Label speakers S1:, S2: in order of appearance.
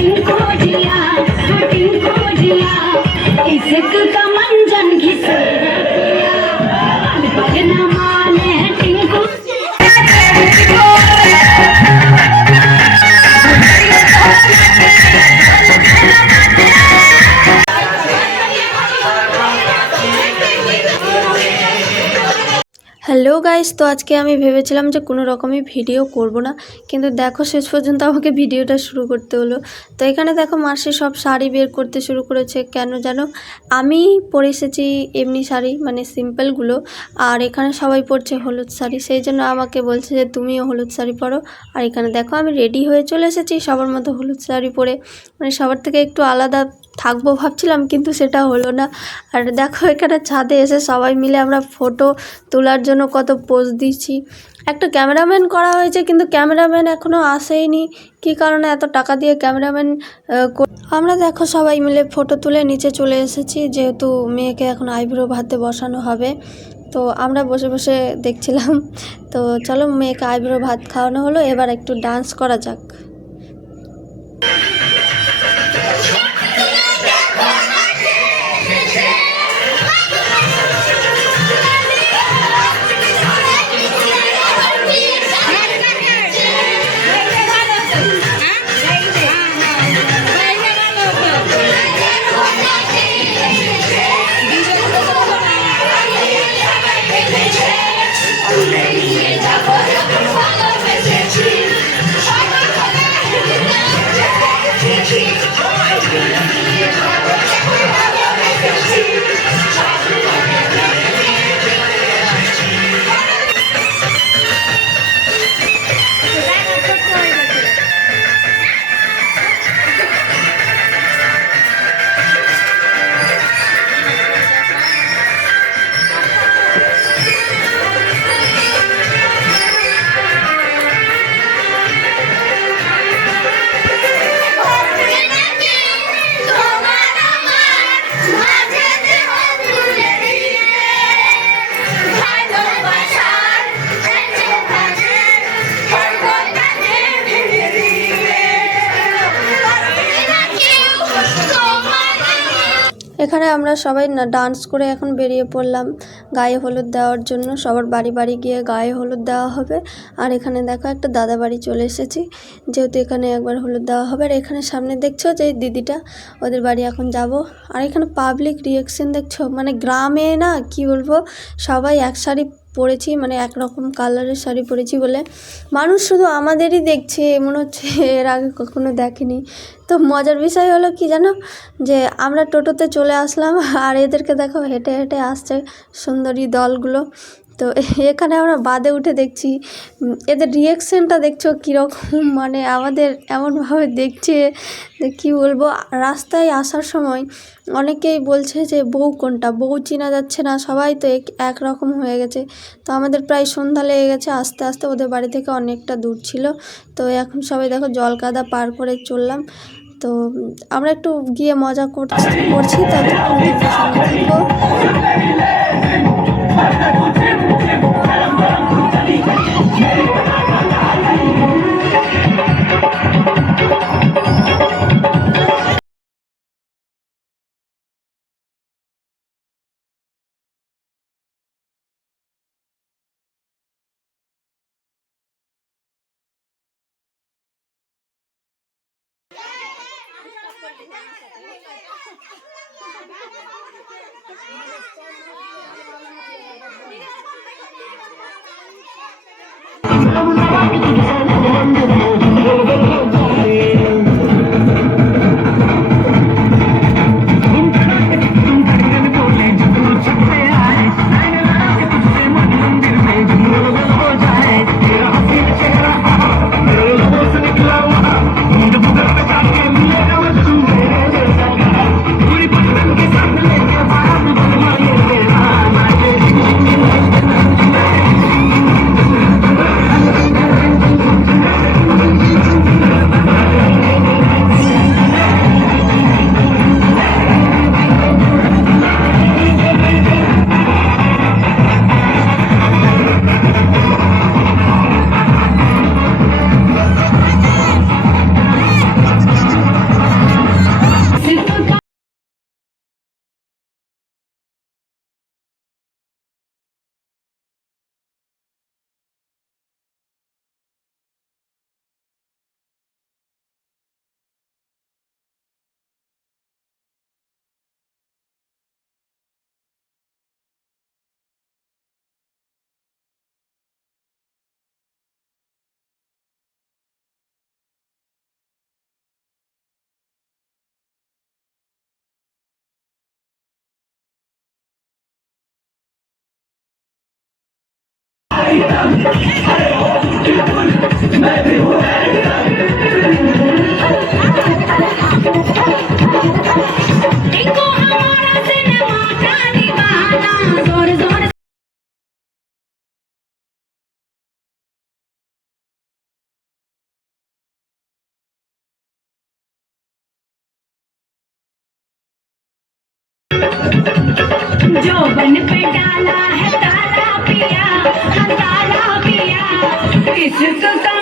S1: Thank you.
S2: Hello guys, তো আজকে আমি ভেবেছিলাম যে কোনো রকমই ভিডিও করব না, কিন্তু দেখো শেষ পর্যন্ত আমাকে ভিডিওটা শুরু করতে হলো। তো এখানে দেখো মাসি সব শাড়ি বের করতে শুরু করেছে, কেন জানো? আমি পরে এসেছি এমনি শাড়ি মানে সিম্পলগুলো, আর এখানে সবাই পরছে হলুদ শাড়ি, সেই জন্য আমাকে বলছে যে তুমিও হলুদ শাড়ি পরো। আর এখানে দেখো আমি রেডি হয়ে চলে এসেছি সবার মতো হলুদ শাড়ি পরে মানে সবার থেকে একটু আলাদা থাকব ভাবছিলাম, কিন্তু সেটা হলো না। আর দেখো, এখানে ছাদে এসে সবাই মিলে আমরা ফটো তোলার জন্য কত পোজ দিচ্ছি। একটা ক্যামেরাম্যান করা হয়েছে, কিন্তু ক্যামেরাম্যান এখনও আসেইনি কী কারণে এত টাকা দিয়ে ক্যামেরাম্যান আমরা দেখো সবাই মিলে ফটো তুলে নিচে চলে এসেছি, যেহেতু মেয়েকে এখন আইব্রো ভাতে বসানো হবে। তো আমরা বসে বসে দেখছিলাম। তো চলো, মেয়েকে আইব্রো ভাত খাওয়ানো হলো, এবার একটু ডান্স করা যাক। এখানে আমরা সবাই ডান্স করে এখন বেরিয়ে পড়লাম। গায়ে হলুদ দেওয়ার জন্য সবার বাড়ি বাড়ি গিয়ে গায়ে হলুদ দেওয়া হবে। আর এখানে দেখো একটা দাদা বাড়ি চলে এসেছি। যেহেতু এখানে একবার হলুদ দেওয়া হবে আর এখানে সামনে দেখছ যে দিদিটা, ওদের বাড়ি এখন যাব। আর এখানে পাবলিক রিয়াকশন দেখছ মানে গ্রামে না, কি বলব, সবাই এক শাড়ি পরেছি মানে একরকম কালারের শাড়ি পরেছি বলে। মানুষ শুধু আমাদেরই দেখছে মনে হচ্ছে, এর আগে কখনো দেখেনি। তো মজার বিষয় হলো কি জানো? যে আমরা টোটোতে চলে আসলাম, আর এদেরকে দেখো হেঁটে হেঁটে আসছে সুন্দরী দলগুলো। তো এখানে আমরা বাদে উঠে দেখছি এদের রিয়েকশনটা দেখছ কীরকম? মানে আমাদের এমনভাবে দেখছে যে কী বলব? রাস্তায় আসার সময় অনেকেই বলছে যে বউ কোনটা? বউ চেনা যাচ্ছে না, সবাই তো এক একরকম হয়ে গেছে। তো আমাদের প্রায় সন্ধ্যা লেগে গেছে, আস্তে আস্তে ওদের বাড়ি থেকে অনেকটা দূর ছিল। তো এখন সবাই দেখো জল কাদা পার করে চললাম। তো আমরা একটু গিয়ে মজা করছি করছি
S1: ¡Ay, ay, ay! ¡Ay, ay, ay! जो बन पे डाला है Just you can